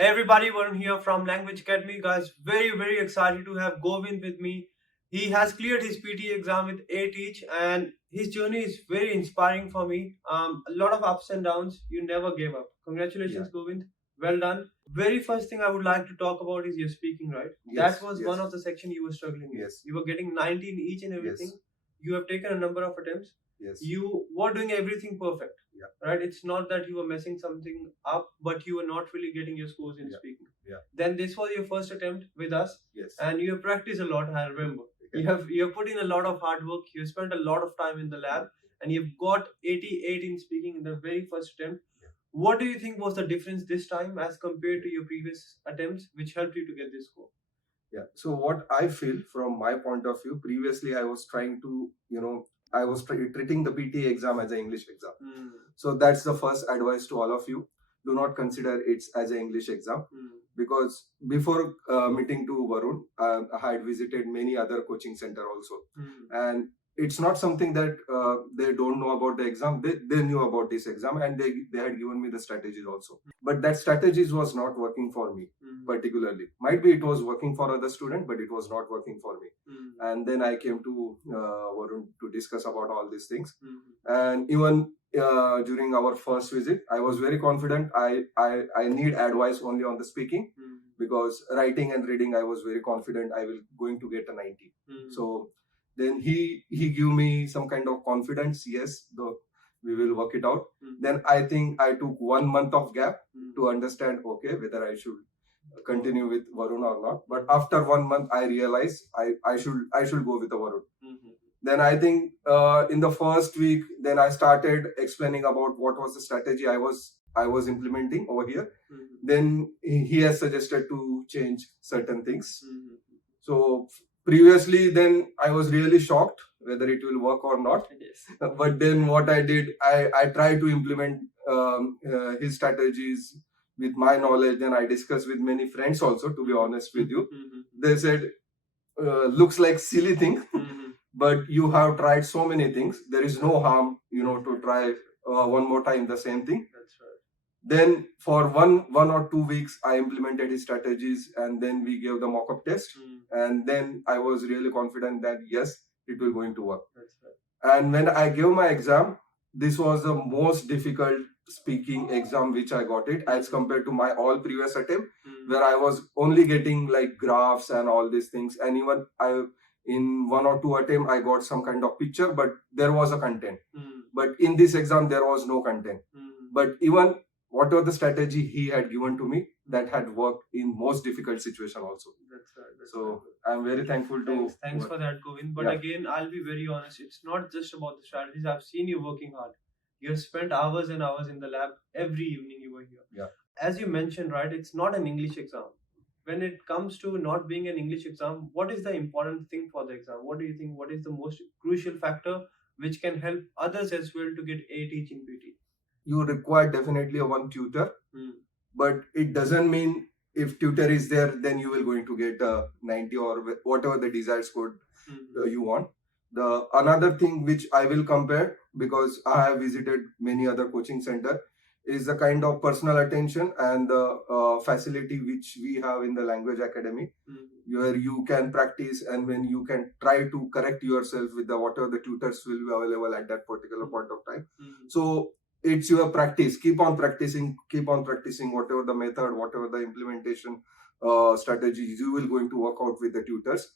Hey everybody, Varun here from Language Academy. Guys, very excited to have Govind with me. He has cleared his PT exam with 8 each, and his journey is very inspiring for me. A lot of ups and downs. You never gave up. Congratulations, Govind. Well done. Very first thing I would like to talk about is your speaking, right? That was one of the section you were struggling with. You were getting 19 each and everything. You have taken a number of attempts. You were doing everything perfect. Right? It's not that you were messing something up, but you were not really getting your scores in speaking. Then this was your first attempt with us, and you have practiced a lot. I remember you have put in a lot of hard work. You spent a lot of time in the lab, and you've got 88 in speaking in the very first attempt. What do you think was the difference this time as compared to your previous attempts, which helped you to get this score? So what I feel from my point of view, previously I was trying to, I was treating the PT exam as an English exam. So that's the first advice to all of you. Do not consider it as an English exam because before meeting to Varun, I had visited many other coaching center also, and it's not something that they don't know about the exam. They knew about this exam, and they had given me the strategies also. But that strategies was not working for me particularly. Might be it was working for other student, but it was not working for me. And then I came to Varun to discuss about all these things. And even during our first visit, I was very confident. I need advice only on the speaking because writing and reading, I was very confident I will going to get a 90. So then he gave me some kind of confidence. Yes, we will work it out. Then I think I took 1 month of gap to understand, okay, whether I should continue with Varun or not. But after 1 month, I realized I should go with the Varun. Then I think in the first week, then I started explaining about what was the strategy I was implementing over here. Then he has suggested to change certain things. So previously, then I was really shocked whether it will work or not. But then what I did, I tried to implement his strategies with my knowledge. Then I discussed with many friends also, to be honest with you. They said, looks like silly thing, but you have tried so many things. There is no harm, to try one more time the same thing. That's right. Then for one or 2 weeks, I implemented his strategies, and then we gave the mock-up test. And then I was really confident that yes, it will going to work. That's right. And when I gave my exam, this was the most difficult speaking exam which I got it as compared to my all previous attempt, where I was only getting like graphs and all these things. And even in 1 or 2 attempt, I got some kind of picture, but there was a content. But in this exam, there was no content. But even whatever the strategy he had given to me, that had worked in most difficult situation also. That's right. So I'm very thankful to. Thanks for that, Govind. But again, I'll be very honest. It's not just about the strategies. I've seen you working hard. You have spent hours and hours in the lab every evening you were here. Yeah. As you mentioned, right, it's not an English exam. When it comes to not being an English exam, what is the important thing for the exam? What do you think? What is the most crucial factor which can help others as well to get 8 each in PT? You require definitely a one tutor, but it doesn't mean if tutor is there, then you will going to get a 90 or whatever the desired score you want. The another thing which I will compare, because I have visited many other coaching center, is the kind of personal attention and the facility which we have in the language academy, where you can practice and when you can try to correct yourself with the whatever the tutors will be available at that particular point of time. So it's your practice. Keep on practicing whatever the method, whatever the implementation strategies you will going to work out with the tutors.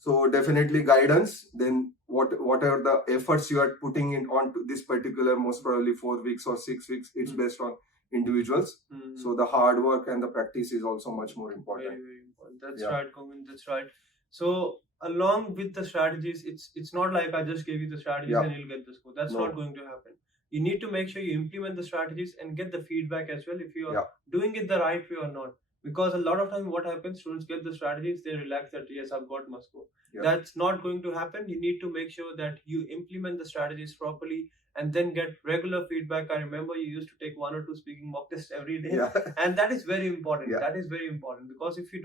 So definitely guidance. Then whatever the efforts you are putting in onto this particular, most probably 4 weeks or 6 weeks, it's based on individuals. So the hard work and the practice is also much more important. Very important. That's right, Govind. That's right. So along with the strategies, it's not like I just gave you the strategies and you'll get the score. That's not going to happen. You need to make sure you implement the strategies and get the feedback as well if you are doing it the right way or not. Because a lot of time what happens, students get the strategies, they relax that yes, I've got my score. That's not going to happen. You need to make sure that you implement the strategies properly and then get regular feedback. I remember you used to take 1 or 2 speaking mock tests every day. And that is very important. That is very important because if you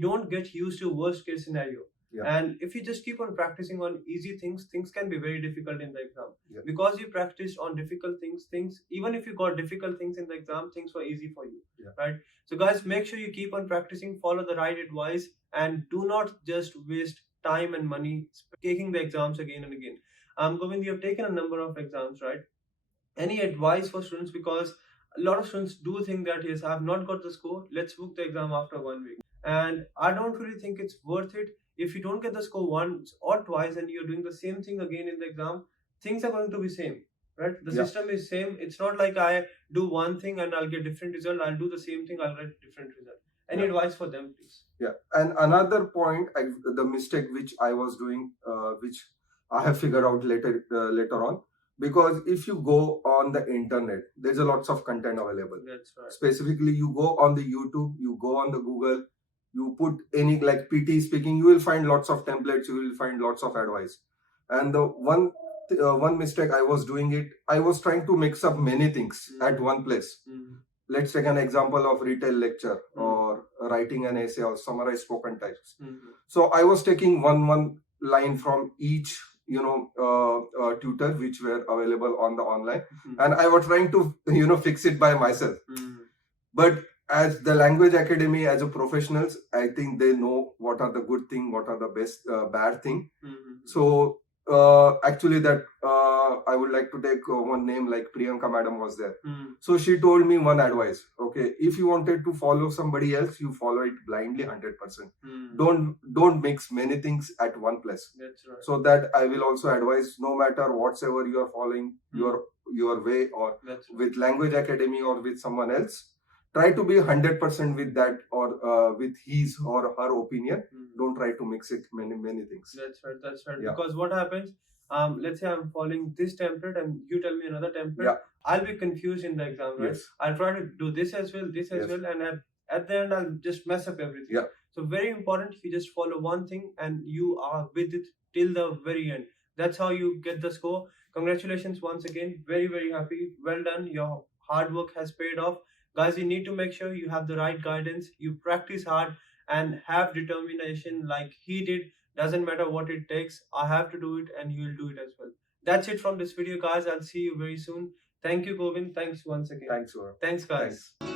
don't get used to worst case scenario. Yeah. And if you just keep on practicing on easy things, things can be very difficult in the exam. Yeah. Because you practiced on difficult things, even if you got difficult things in the exam, things were easy for you. Yeah. Right? So guys, make sure you keep on practicing, follow the right advice, and do not just waste time and money taking the exams again and again. Govind, you have taken a number of exams, right? Any advice for students? Because a lot of students do think that, yes, I have not got the score, let's book the exam after 1 week. And I don't really think it's worth it. If you don't get the score once or twice and you're doing the same thing again in the exam, things are going to be same, right? The Yeah. system is same. It's not like I do one thing and I'll get different result, I'll do the same thing, I'll get different result. Any Yeah. advice for them, please? Yeah, and another point, the mistake which I was doing, which I have figured out later on, because if you go on the internet, there's a lots of content available. That's right. Specifically, you go on the YouTube, you go on the Google, you put any like PT speaking, you will find lots of templates, you will find lots of advice. And the one mistake I was doing it, I was trying to mix up many things at one place. Let's take an example of retail lecture or writing an essay or summarize spoken types. So I was taking one line from each tutor which were available on the online, and I was trying to fix it by myself. But as the language academy, as a professionals, I think they know what are the good thing, what are the best bad thing. So actually that I would like to take one name, like Priyanka madam was there. So she told me one advice. Okay, if you wanted to follow somebody else, you follow it blindly 100%. Don't mix many things at one place. That's right. So that I will also advise, no matter whatsoever you are following your way, or That's right. with language academy or with someone else, try to be 100% with that, or with his or her opinion. Don't try to mix it many things. That's right. That's right. Yeah. Because what happens? Let's say I'm following this template and you tell me another template. Yeah. I'll be confused in the exam, right? Yes. I'll try to do this as well, this as Yes. well, and at the end I'll just mess up everything. Yeah. So very important, you just follow one thing and you are with it till the very end. That's how you get the score. Congratulations once again. Very, very happy. Well done. Your hard work has paid off. Guys, you need to make sure you have the right guidance, you practice hard and have determination like he did. Doesn't matter what it takes, I have to do it and you will do it as well. That's it from this video, guys. I'll see you very soon. Thank you, Govind. Thanks once again. Thanks, Gaurav. Thanks, guys. Thanks.